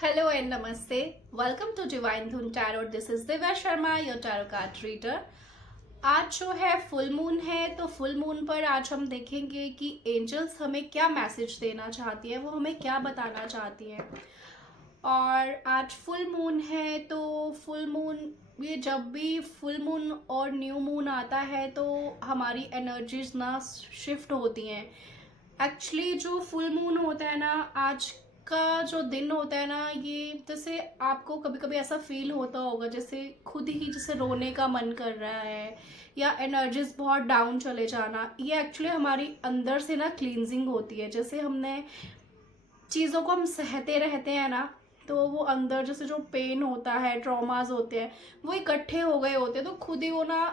Hello and namaste. Welcome to Divine Dhun Tarot. This is Divya Sharma, your tarot card reader. आज जो है full moon है, तो full moon पर आज हम देखेंगे कि एंजल्स हमें क्या मैसेज देना चाहती है, वो हमें क्या बताना चाहती है। और आज फुल मून है, तो फुल मून ये जब भी फुल मून और न्यू मून आता है तो हमारी एनर्जीज ना शिफ्ट होती हैं। एक्चुअली जो फुल मून होता है ना, आज का जो दिन होता है ना, ये जैसे आपको कभी कभी ऐसा फील होता होगा जैसे खुद ही जैसे रोने का मन कर रहा है या एनर्जीज बहुत डाउन चले जाना। ये एक्चुअली हमारी अंदर से ना क्लींजिंग होती है। जैसे हमने चीज़ों को हम सहते रहते हैं ना, तो वो अंदर जैसे जो पेन होता है, ट्रॉमास होते हैं, वो इकट्ठे हो गए होते हैं, तो खुद ही वो ना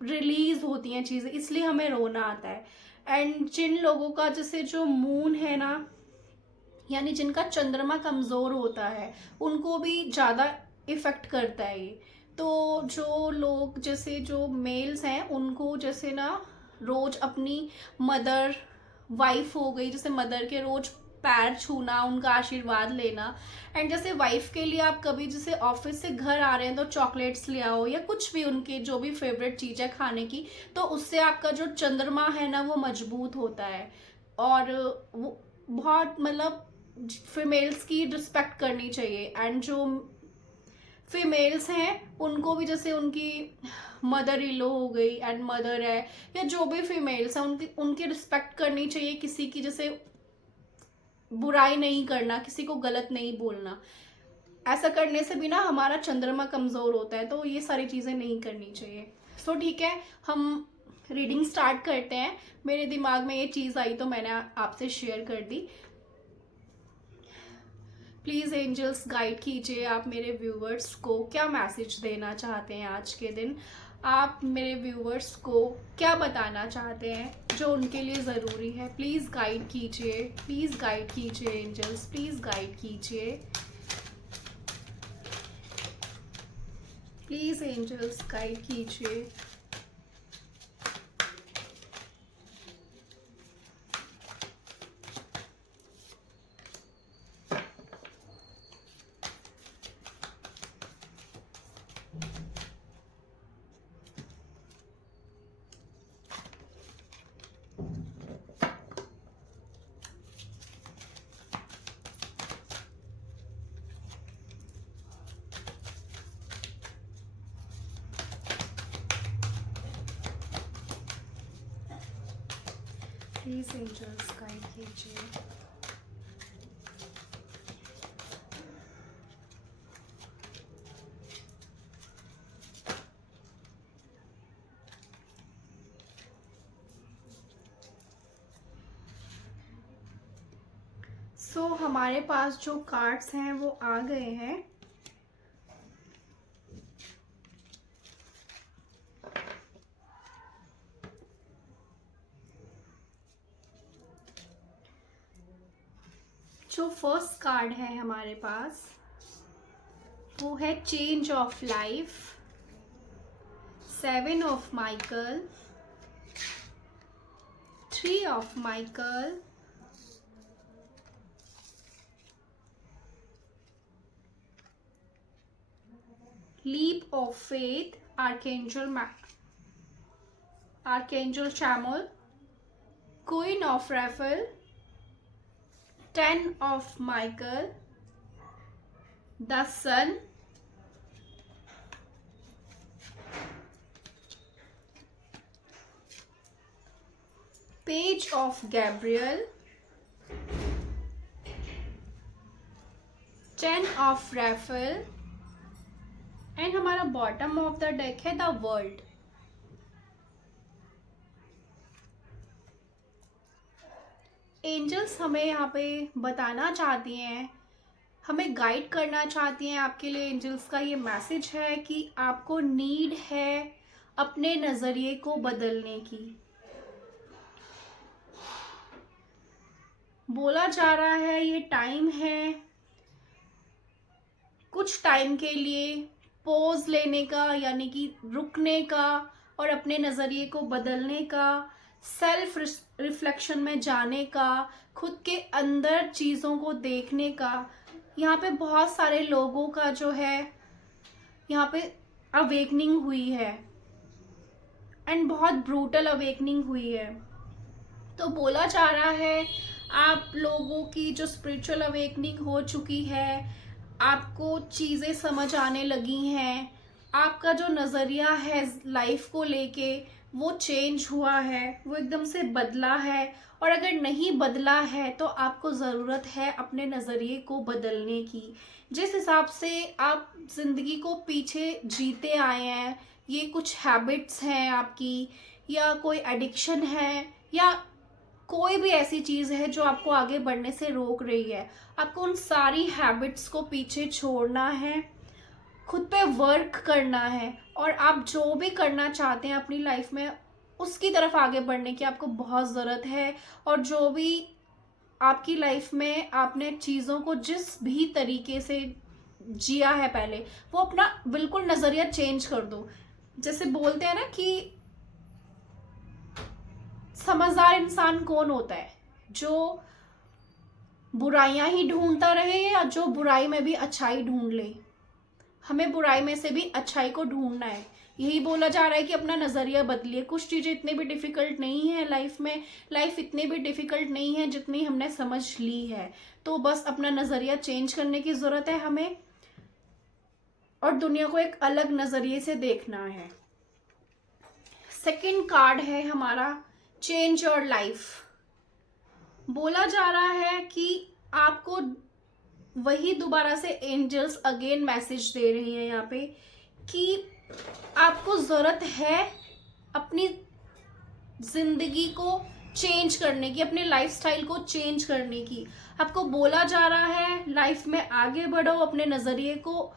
रिलीज होती हैं चीज़ें, इसलिए हमें रोना आता है। एंड जिन लोगों का जैसे जो मून है ना, यानी जिनका चंद्रमा कमज़ोर होता है, उनको भी ज़्यादा इफ़ेक्ट करता है ये। तो जो लोग जैसे जो मेल्स हैं, उनको जैसे ना रोज़ अपनी मदर, वाइफ हो गई, जैसे मदर के रोज़ पैर छूना, उनका आशीर्वाद लेना। एंड जैसे वाइफ के लिए आप कभी जैसे ऑफिस से घर आ रहे हैं तो चॉकलेट्स ले आओ या कुछ भी उनके जो भी फेवरेट चीज़ है खाने की, तो उससे आपका जो चंद्रमा है ना वो मजबूत होता है। और वो बहुत मतलब फीमेल्स की रिस्पेक्ट करनी चाहिए। एंड जो फीमेल्स हैं उनको भी जैसे उनकी मदर इलो हो गई एंड मदर है, या जो भी फीमेल्स हैं उनकी उनकी रिस्पेक्ट करनी चाहिए। किसी की जैसे बुराई नहीं करना, किसी को गलत नहीं बोलना। ऐसा करने से भी ना हमारा चंद्रमा कमज़ोर होता है, तो ये सारी चीज़ें नहीं करनी चाहिए। सो ठीक है, हम रीडिंग स्टार्ट करते हैं। मेरे दिमाग में ये चीज़ आई तो मैंने आपसे शेयर कर दी। प्लीज़ एंजल्स गाइड कीजिए, आप मेरे व्यूवर्स को क्या मैसेज देना चाहते हैं आज के दिन। आप मेरे व्यूवर्स को क्या बताना चाहते हैं जो उनके लिए ज़रूरी है। प्लीज़ गाइड कीजिए, प्लीज़ गाइड कीजिए एंजल्स, प्लीज़ गाइड कीजिए। प्लीज़ एंजल्स गाइड कीजिए। प्लीज़ एंजल्स गाइड कीजिए। सो हमारे पास जो कार्ड्स हैं वो आ गए हैं। जो फर्स्ट कार्ड है हमारे पास वो है change of life, 7 of Michael, 3 of Michael, leap of faith, archangel Chamuel, queen of Raphael, 10 of Michael, the Sun, Page of Gabriel, 10 of Raffle, and हमारा बॉटम ऑफ द डेक है the world. Angels हमें यहाँ पे बताना चाहती हैं, हमें guide करना चाहती हैं। आपके लिए एंजल्स का ये मैसेज है कि आपको नीड है अपने नज़रिए को बदलने की। बोला जा रहा है ये टाइम है कुछ टाइम के लिए पॉज लेने का, यानी कि रुकने का और अपने नज़रिए को बदलने का, सेल्फ रिफ्लेक्शन में जाने का, खुद के अंदर चीज़ों को देखने का। यहाँ पे बहुत सारे लोगों का जो है यहाँ पे अवेकनिंग हुई है, एंड बहुत ब्रूटल अवेकनिंग हुई है। तो बोला जा रहा है आप लोगों की जो स्पिरिचुअल अवेकनिंग हो चुकी है, आपको चीज़ें समझ आने लगी हैं, आपका जो नज़रिया है लाइफ को लेके वो चेंज हुआ है, वो एकदम से बदला है। और अगर नहीं बदला है तो आपको ज़रूरत है अपने नज़रिए को बदलने की। जिस हिसाब से आप ज़िंदगी को पीछे जीते आए हैं, ये कुछ हैबिट्स हैं आपकी, या कोई एडिक्शन है, या कोई भी ऐसी चीज़ है जो आपको आगे बढ़ने से रोक रही है, आपको उन सारी हैबिट्स को पीछे छोड़ना है, खुद पे वर्क करना है, और आप जो भी करना चाहते हैं अपनी लाइफ में उसकी तरफ आगे बढ़ने की आपको बहुत ज़रूरत है। और जो भी आपकी लाइफ में आपने चीज़ों को जिस भी तरीके से जिया है पहले, वो अपना बिल्कुल नज़रिया चेंज कर दो। जैसे बोलते हैं ना कि समझदार इंसान कौन होता है, जो बुराइयां ही ढूंढता रहे या जो बुराई में भी अच्छाई ढूंढ ले। हमें बुराई में से भी अच्छाई को ढूंढना है। यही बोला जा रहा है कि अपना नज़रिया बदलिए। कुछ चीज़ें इतनी भी डिफ़िकल्ट नहीं है लाइफ में, लाइफ इतनी भी डिफ़िकल्ट नहीं है जितनी हमने समझ ली है। तो बस अपना नज़रिया चेंज करने की ज़रूरत है हमें, और दुनिया को एक अलग नज़रिए से देखना है। सेकंड कार्ड है हमारा चेंज योर लाइफ। बोला जा रहा है कि आपको वही दोबारा से एंजल्स अगेन मैसेज दे रही हैं यहाँ पे कि आपको ज़रूरत है अपनी ज़िंदगी को चेंज करने की, अपने लाइफस्टाइल को चेंज करने की। आपको बोला जा रहा है लाइफ में आगे बढ़ो, अपने नज़रिए को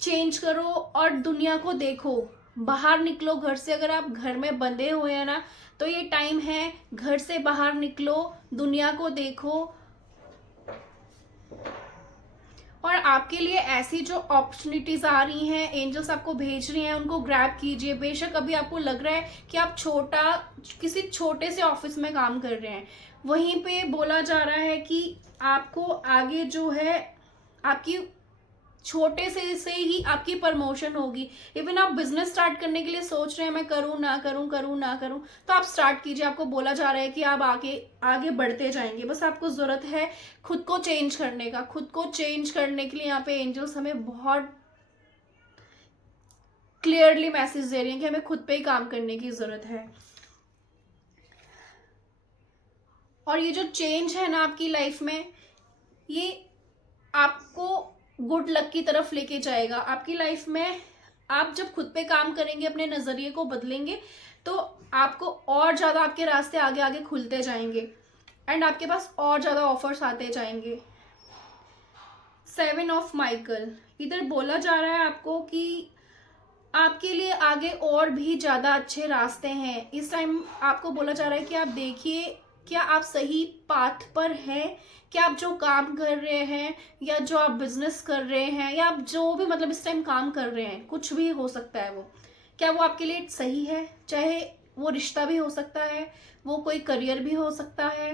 चेंज करो और दुनिया को देखो, बाहर निकलो घर से। अगर आप घर में बंधे हुए हैं ना, तो ये टाइम है घर से बाहर निकलो, दुनिया को देखो। और आपके लिए ऐसी जो अपॉर्चुनिटीज आ रही हैं, एंजल्स आपको भेज रही हैं, उनको ग्रैब कीजिए। बेशक अभी आपको लग रहा है कि आप किसी छोटे से ऑफिस में काम कर रहे हैं, वहीं पे बोला जा रहा है कि आपको आगे जो है आपकी छोटे से ही आपकी प्रमोशन होगी। इवन आप बिजनेस स्टार्ट करने के लिए सोच रहे हैं, मैं करूं ना करूं, करूं ना करूं, तो आप स्टार्ट कीजिए। आपको बोला जा रहा है कि आप आगे आगे बढ़ते जाएंगे। बस आपको जरूरत है खुद को चेंज करने का। खुद को चेंज करने के लिए यहाँ पे एंजल्स हमें बहुत क्लियरली मैसेज दे रही हैं कि हमें खुद पे ही काम करने की जरूरत है। और ये जो चेंज है ना आपकी लाइफ में, ये आपको गुड लक की तरफ लेके जाएगा। आपकी लाइफ में आप जब खुद पे काम करेंगे, अपने नज़रिए को बदलेंगे, तो आपको और ज़्यादा आपके रास्ते आगे आगे खुलते जाएंगे, एंड आपके पास और ज़्यादा ऑफर्स आते जाएंगे। 7 ऑफ माइकल, इधर बोला जा रहा है आपको कि आपके लिए आगे और भी ज़्यादा अच्छे रास्ते हैं। इस टाइम आपको बोला जा रहा है कि आप देखिए क्या आप सही पाथ पर हैं, क्या आप जो काम कर रहे हैं, या जो आप बिजनेस कर रहे हैं, या आप जो भी मतलब इस टाइम काम कर रहे हैं, कुछ भी हो सकता है वो, क्या वो आपके लिए सही है। चाहे वो रिश्ता भी हो सकता है, वो कोई करियर भी हो सकता है,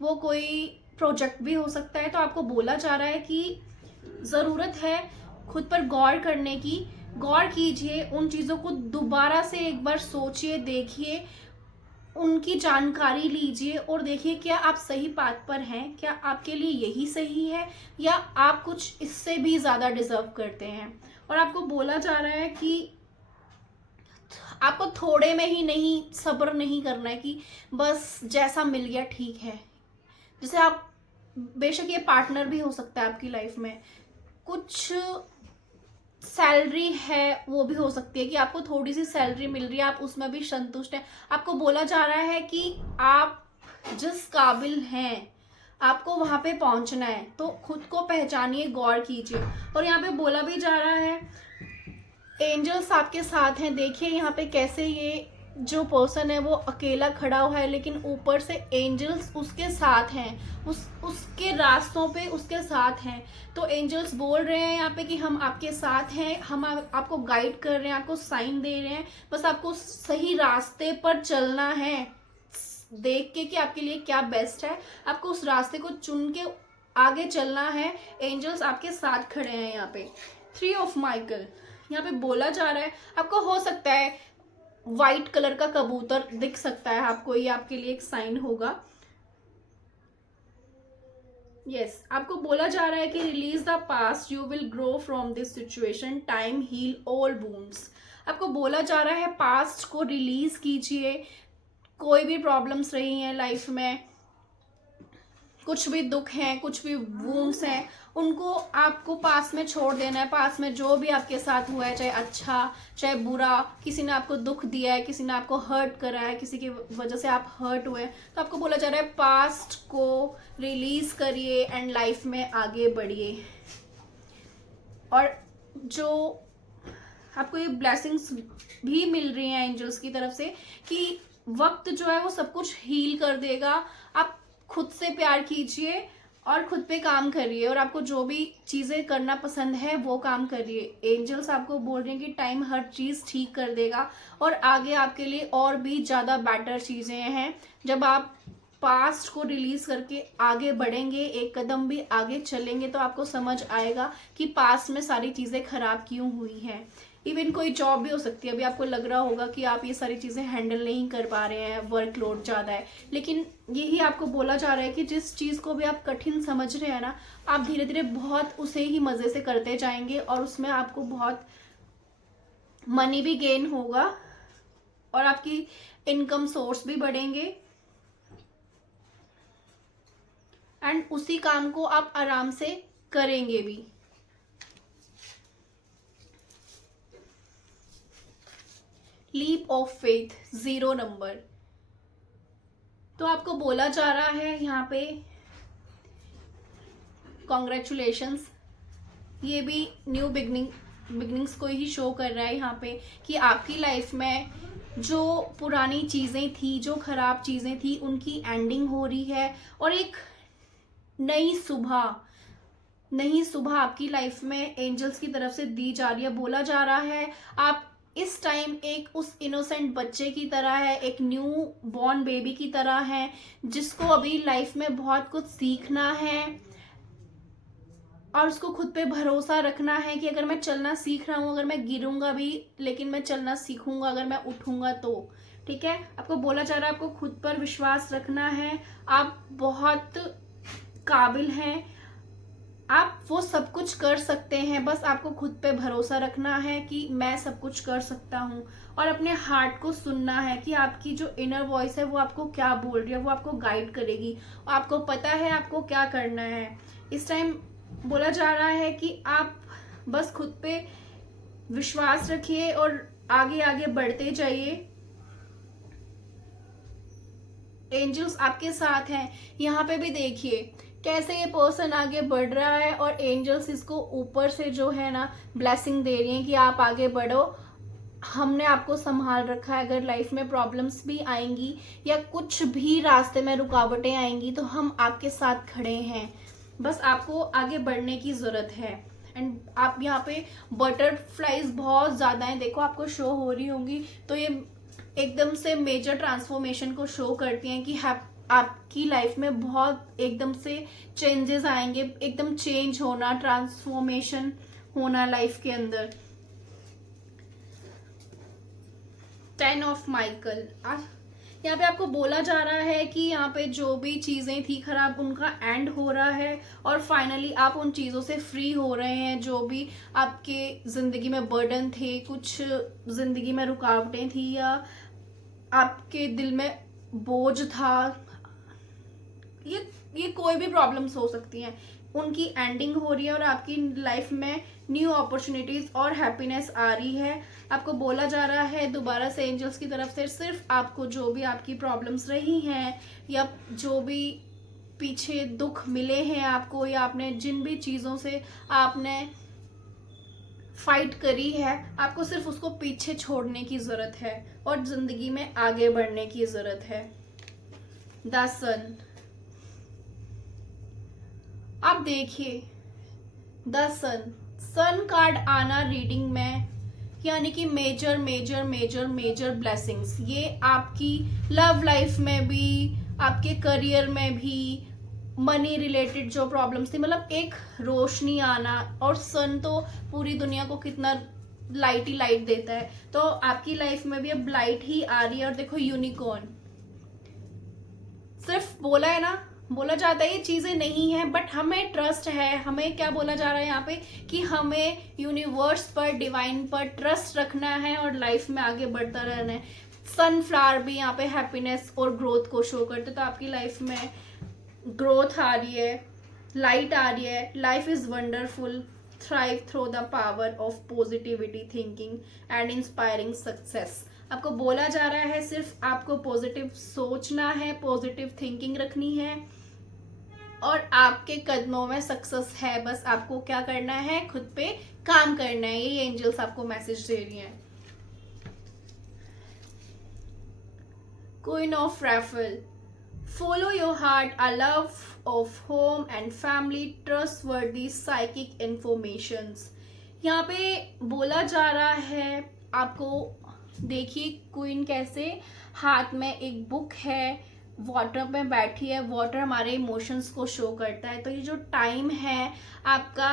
वो कोई प्रोजेक्ट भी हो सकता है। तो आपको बोला जा रहा है कि ज़रूरत है खुद पर गौर करने की। गौर कीजिए, उन चीज़ों को दोबारा से एक बार सोचिए, देखिए, उनकी जानकारी लीजिए और देखिए क्या आप सही पाथ पर हैं, क्या आपके लिए यही सही है, या आप कुछ इससे भी ज़्यादा डिजर्व करते हैं। और आपको बोला जा रहा है कि आपको थोड़े में ही नहीं सब्र नहीं करना है कि बस जैसा मिल गया ठीक है। जैसे आप, बेशक ये पार्टनर भी हो सकता है आपकी लाइफ में, कुछ सैलरी है वो भी हो सकती है कि आपको थोड़ी सी सैलरी मिल रही है, आप उसमें भी संतुष्ट हैं। आपको बोला जा रहा है कि आप जिस काबिल हैं आपको वहां पे पहुंचना है, तो खुद को पहचानिए, गौर कीजिए। और यहाँ पे बोला भी जा रहा है एंजल्स आपके साथ हैं। देखिए यहाँ पे कैसे ये जो पर्सन है वो अकेला खड़ा हुआ है, लेकिन ऊपर से एंजल्स उसके साथ हैं, उसके रास्तों पे उसके साथ हैं। तो एंजल्स बोल रहे हैं यहाँ पे कि हम आपके साथ हैं, हम आपको गाइड कर रहे हैं, आपको साइन दे रहे हैं। बस आपको सही रास्ते पर चलना है, देख के कि आपके लिए क्या बेस्ट है। आपको उस रास्ते को चुन के आगे चलना है। एंजल्स आपके साथ खड़े हैं यहाँ पे। 3 ऑफ माइकल, यहाँ पे बोला जा रहा है आपको हो सकता है वाइट कलर का कबूतर दिख सकता है आपको, ये आपके लिए एक साइन होगा। यस, आपको बोला जा रहा है कि release the past, you will grow from this situation, time heal all wounds. आपको बोला जा रहा है पास्ट को रिलीज कीजिए। कोई भी प्रॉब्लम्स रही हैं लाइफ में, कुछ भी दुख हैं, कुछ भी वुंड्स हैं, उनको आपको पास में छोड़ देना है। पास में जो भी आपके साथ हुआ है, चाहे अच्छा चाहे बुरा, किसी ने आपको दुख दिया है, किसी ने आपको हर्ट करा है, किसी की वजह से आप हर्ट हुए, तो आपको बोला जा रहा है पास्ट को रिलीज करिए एंड लाइफ में आगे बढ़िए। और जो आपको ये ब्लेसिंग्स भी मिल रही हैं एंजल्स की तरफ से कि वक्त जो है वो सब कुछ हील कर देगा। आप खुद से प्यार कीजिए और खुद पे काम करिए, और आपको जो भी चीज़ें करना पसंद है वो काम करिए। एंजल्स आपको बोल रहे हैं कि टाइम हर चीज़ ठीक कर देगा और आगे आपके लिए और भी ज़्यादा बेटर चीज़ें हैं। जब आप पास्ट को रिलीज करके आगे बढ़ेंगे, एक कदम भी आगे चलेंगे, तो आपको समझ आएगा कि पास्ट में सारी चीज़ें खराब क्यों हुई हैं। इवन कोई जॉब भी हो सकती है, अभी आपको लग रहा होगा कि आप ये सारी चीज़ें हैंडल नहीं कर पा रहे हैं, वर्कलोड ज़्यादा है, लेकिन यही आपको बोला जा रहा है कि जिस चीज़ को भी आप कठिन समझ रहे हैं ना, आप धीरे धीरे बहुत उसे ही मज़े से करते जाएंगे और उसमें आपको बहुत मनी भी गेन होगा और आपकी इनकम सोर्स भी बढ़ेंगे एंड उसी काम को आप आराम से करेंगे भी। Leap of faith, 0 number. तो आपको बोला जा रहा है यहाँ पे कॉन्ग्रेचुलेशंस, ये भी न्यू बिगनिंग्स को ही शो कर रहा है यहाँ पे कि आपकी लाइफ में जो पुरानी चीज़ें थी, जो खराब चीज़ें थी, उनकी एंडिंग हो रही है और एक नई सुबह आपकी लाइफ में एंजल्स की तरफ से दी जा रही है। बोला जा रहा है आप इस टाइम एक उस इनोसेंट बच्चे की तरह है, एक न्यू बॉर्न बेबी की तरह है, जिसको अभी लाइफ में बहुत कुछ सीखना है और उसको खुद पे भरोसा रखना है कि अगर मैं चलना सीख रहा हूँ, अगर मैं गिरूंगा भी लेकिन मैं चलना सीखूंगा, अगर मैं उठूंगा तो ठीक है। आपको बोला जा रहा है आपको खुद पर विश्वास रखना है, आप बहुत काबिल हैं, आप वो सब कुछ कर सकते हैं, बस आपको खुद पे भरोसा रखना है कि मैं सब कुछ कर सकता हूँ और अपने हार्ट को सुनना है कि आपकी जो इनर वॉइस है वो आपको क्या बोल रही है, वो आपको गाइड करेगी, आपको पता है आपको क्या करना है। इस टाइम बोला जा रहा है कि आप बस खुद पे विश्वास रखिए और आगे आगे बढ़ते जाइए। एंजल्स आपके साथ हैं। यहाँ पे भी देखिए कैसे ये पर्सन आगे बढ़ रहा है और एंजल्स इसको ऊपर से जो है ना ब्लेसिंग दे रही हैं कि आप आगे बढ़ो, हमने आपको संभाल रखा है। अगर लाइफ में प्रॉब्लम्स भी आएंगी या कुछ भी रास्ते में रुकावटें आएंगी तो हम आपके साथ खड़े हैं, बस आपको आगे बढ़ने की ज़रूरत है। एंड आप यहाँ पे बटरफ्लाइज बहुत ज़्यादा हैं, देखो आपको शो हो रही होंगी, तो ये एकदम से मेजर ट्रांसफॉर्मेशन को शो करती हैं कि आपकी लाइफ में बहुत एकदम से चेंजेस आएंगे, एकदम चेंज होना, ट्रांसफॉर्मेशन होना लाइफ के अंदर। 10 ऑफ माइकल, यहाँ पे आपको बोला जा रहा है कि यहाँ पे जो भी चीज़ें थी खराब उनका एंड हो रहा है और फाइनली आप उन चीज़ों से फ्री हो रहे हैं। जो भी आपके ज़िंदगी में बर्डन थे, कुछ ज़िंदगी में रुकावटें थी या आपके दिल में बोझ था, ये कोई भी प्रॉब्लम्स हो सकती हैं, उनकी एंडिंग हो रही है और आपकी लाइफ में न्यू अपॉर्चुनिटीज और हैप्पीनेस आ रही है। आपको बोला जा रहा है दोबारा से एंजल्स की तरफ से सिर्फ आपको जो भी आपकी प्रॉब्लम्स रही हैं या जो भी पीछे दुख मिले हैं आपको या आपने जिन भी चीज़ों से आपने फाइट करी है, आपको सिर्फ उसको पीछे छोड़ने की ज़रूरत है और ज़िंदगी में आगे बढ़ने की ज़रूरत है। द सन, आप देखिए द सन कार्ड आना रीडिंग में यानी कि major major major major blessings, ये आपकी लव लाइफ में भी, आपके करियर में भी, मनी रिलेटेड जो प्रॉब्लम्स थी, मतलब एक रोशनी आना, और सन तो पूरी दुनिया को कितना लाइट ही लाइट देता है, तो आपकी लाइफ में भी अब लाइट ही आ रही है। और देखो यूनिकॉर्न, सिर्फ बोला है ना, बोला जाता है ये चीजें नहीं है, बट हमें ट्रस्ट है। हमें क्या बोला जा रहा है यहाँ पे कि हमें यूनिवर्स पर, डिवाइन पर ट्रस्ट रखना है और लाइफ में आगे बढ़ता रहना है। सनफ्लावर भी यहाँ पे हैप्पीनेस और ग्रोथ को शो करते, तो आपकी लाइफ में ग्रोथ आ रही है, लाइट आ रही है। Life is wonderful, thrive through the power of positivity thinking and inspiring success. आपको बोला जा रहा है सिर्फ आपको पॉजिटिव सोचना है, पॉजिटिव थिंकिंग रखनी है, और आपके कदमों में सक्सेस है। बस आपको क्या करना है, खुद पे काम करना है। ये एंजल्स आपको मैसेज दे रही हैं। Queen of raffle, follow your heart, a love of home and family, trustworthy psychic informations. यहाँ पे बोला जा रहा है आपको, देखिए क्वीन कैसे हाथ में एक बुक है, वाटर में बैठी है। वाटर हमारे इमोशंस को शो करता है। तो ये जो टाइम है आपका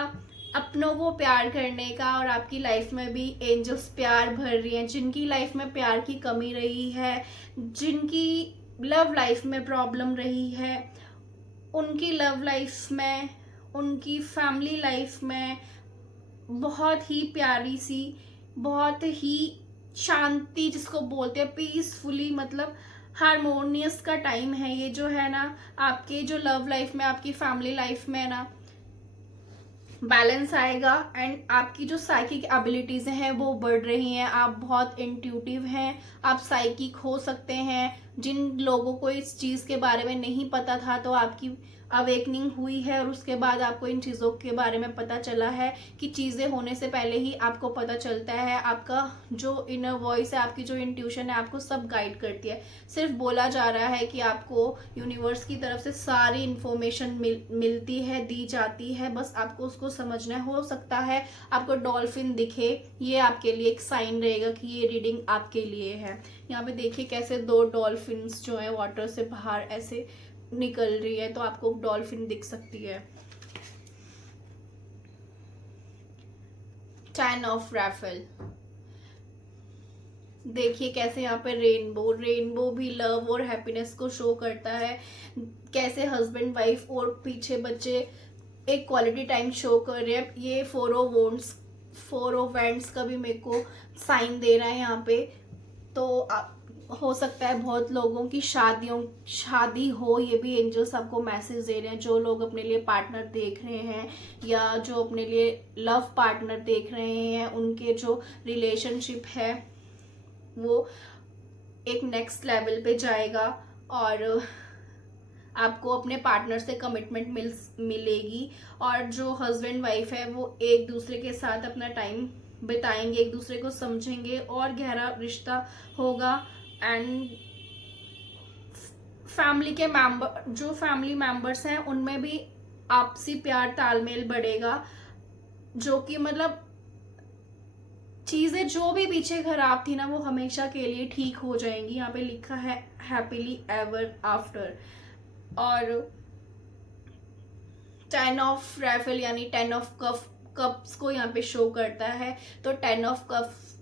अपनों को प्यार करने का, और आपकी लाइफ में भी एंजल्स प्यार भर रही हैं। जिनकी लाइफ में प्यार की कमी रही है, जिनकी लव लाइफ में प्रॉब्लम रही है, उनकी लव लाइफ में, उनकी फैमिली लाइफ में बहुत ही प्यारी सी, बहुत ही शांति जिसको बोलते हैं, पीसफुली, मतलब हारमोनियस का टाइम है ये जो है ना। आपके जो लव लाइफ में, आपकी फैमिली लाइफ में ना बैलेंस आएगा, एंड आपकी जो साइकिक एबिलिटीज हैं वो बढ़ रही हैं। आप बहुत इंट्यूटिव हैं, आप साइकिक हो सकते हैं। जिन लोगों को इस चीज़ के बारे में नहीं पता था, तो आपकी अवेकनिंग हुई है, और उसके बाद आपको इन चीज़ों के बारे में पता चला है कि चीज़ें होने से पहले ही आपको पता चलता है। आपका जो इनर वॉइस है, आपकी जो इंट्यूशन है, आपको सब गाइड करती है। सिर्फ बोला जा रहा है कि आपको यूनिवर्स की तरफ से सारी इंफॉर्मेशन मिलती है, दी जाती है, बस आपको उसको समझना हो सकता है आपको डॉल्फिन दिखे, ये आपके लिए एक साइन रहेगा कि ये रीडिंग आपके लिए है। यहाँ पे देखिए कैसे 2 डॉल्फिन्स जो है वाटर से बाहर ऐसे निकल रही है, तो आपको डॉल्फिन दिख सकती है। 10 ऑफ रैफल, देखिए कैसे यहाँ पे रेनबो भी लव और हैप्पीनेस को शो करता है। कैसे हस्बैंड वाइफ और पीछे बच्चे एक क्वालिटी टाइम शो कर रहे हैं। ये 4 ऑफ वैंड्स का भी मेरे को साइन दे रहा है यहाँ पे। तो हो सकता है बहुत लोगों की शादी हो, ये भी एंजल्स आपको मैसेज दे रहे हैं। जो लोग अपने लिए पार्टनर देख रहे हैं, या जो अपने लिए लव पार्टनर देख रहे हैं, उनके जो रिलेशनशिप है वो एक नेक्स्ट लेवल पे जाएगा, और आपको अपने पार्टनर से कमिटमेंट मिलेगी। और जो हस्बैंड वाइफ है वो एक दूसरे के साथ अपना टाइम बिताएंगे, एक दूसरे को समझेंगे, और गहरा रिश्ता होगा। एंड फैमिली मेंबर्स हैं उनमें भी आपसी प्यार तालमेल बढ़ेगा, जो कि मतलब चीजें जो भी पीछे खराब थी ना, वो हमेशा के लिए ठीक हो जाएंगी। यहाँ पे लिखा है हैप्पीली एवर आफ्टर। और 10 ऑफ रैफल यानी 10 ऑफ कप्स को यहाँ पे शो करता है। तो 10 ऑफ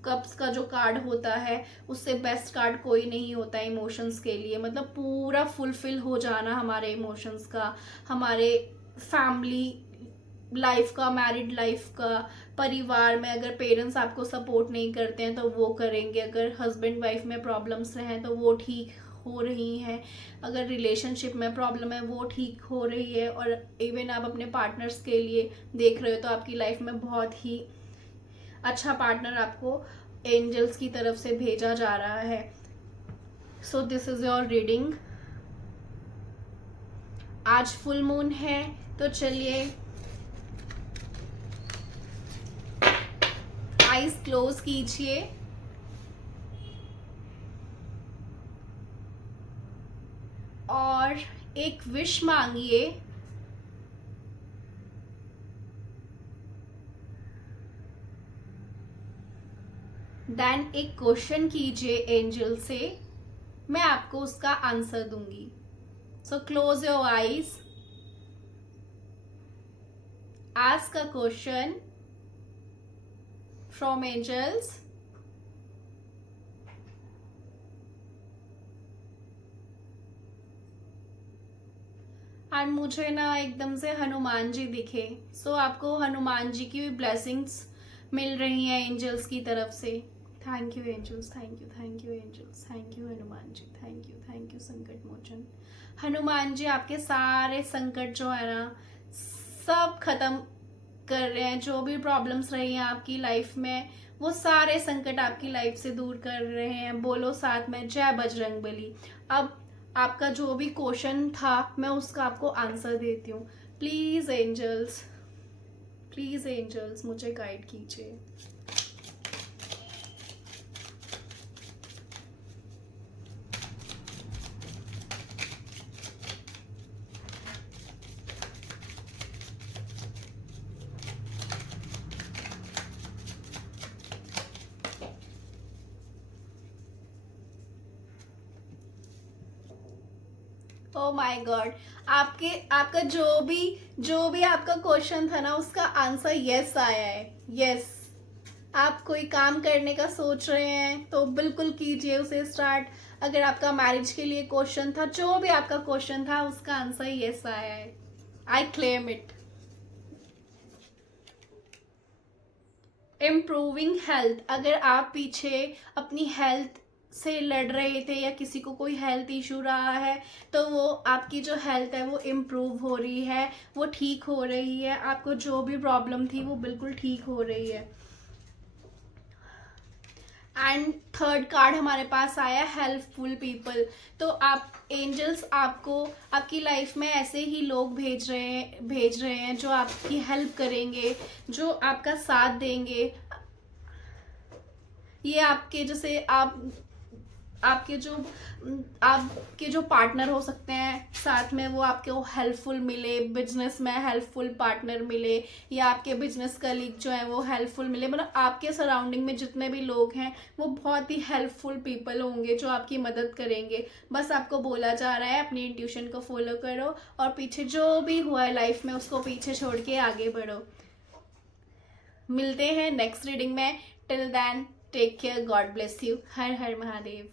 कप्स का जो कार्ड होता है, उससे बेस्ट कार्ड कोई नहीं होता इमोशंस के लिए। मतलब पूरा फुलफिल हो जाना हमारे इमोशंस का, हमारे फैमिली लाइफ का, मैरिड लाइफ का, परिवार में अगर पेरेंट्स आपको सपोर्ट नहीं करते हैं तो वो करेंगे। अगर हस्बैंड वाइफ में प्रॉब्लम्स हैं तो वो ठीक हो रही हैं। अगर रिलेशनशिप में प्रॉब्लम है वो ठीक हो रही है। और इवन आप अपने पार्टनर्स के लिए देख रहे हो तो आपकी लाइफ में बहुत ही अच्छा पार्टनर आपको एंजल्स की तरफ से भेजा जा रहा है। So this is your reading. आज फुल मून है, तो चलिए आईज क्लोज कीजिए और एक विश मांगिए। देन एक क्वेश्चन कीजिए एंजल से, मैं आपको उसका आंसर दूंगी। So close your eyes ask a question from angels. And मुझे ना एकदम से हनुमान जी दिखे, सो आपको हनुमान जी की भी ब्लेसिंग्स मिल रही हैं एंजल्स की तरफ से। Thank you angels, thank you, thank you angels, thank you Hanuman ji, thank you Sankat Mochan. Hanuman ji आपके सारे संकट जो है ना सब खत्म कर रहे हैं। जो भी प्रॉब्लम्स रही हैं आपकी लाइफ में, वो सारे संकट आपकी लाइफ से दूर कर रहे हैं। बोलो साथ में जय बजरंगबली। अब आपका जो भी क्वेश्चन था मैं उसका आपको आंसर देती हूँ। प्लीज़ एंजल्स, प्लीज़ एंजल्स मुझे गाइड कीजिए। ओ माय गॉड, आपका जो भी आपका क्वेश्चन था ना उसका आंसर यस आया है। यस, आप कोई काम करने का सोच रहे हैं तो बिल्कुल कीजिए उसे स्टार्ट। अगर आपका मैरिज के लिए क्वेश्चन था, जो भी आपका क्वेश्चन था उसका आंसर यस आया है। I claim it. Improving health, अगर आप पीछे अपनी हेल्थ से लड़ रहे थे या किसी को कोई हेल्थ इशू रहा है तो वो आपकी जो हेल्थ है वो इम्प्रूव हो रही है, वो ठीक हो रही है। आपको जो भी प्रॉब्लम थी वो बिल्कुल ठीक हो रही है। एंड थर्ड कार्ड हमारे पास आया हेल्पफुल पीपल। तो आप एंजल्स आपको आपकी लाइफ में ऐसे ही लोग भेज रहे हैं जो आपकी हेल्प करेंगे, जो आपका साथ देंगे। ये आपके जैसे आपके जो पार्टनर हो सकते हैं साथ में, वो आपको हेल्पफुल मिले, बिजनेस में हेल्पफुल पार्टनर मिले, या आपके बिजनेस कलीग जो है वो हेल्पफुल मिले। मतलब आपके सराउंडिंग में जितने भी लोग हैं वो बहुत ही हेल्पफुल पीपल होंगे जो आपकी मदद करेंगे। बस आपको बोला जा रहा है अपनी इंट्यूशन को फॉलो करो और पीछे जो भी हुआ है लाइफ में उसको पीछे छोड़ के आगे बढ़ो। मिलते हैं नेक्स्ट रीडिंग में। Till then take care, God bless you. हर हर महादेव।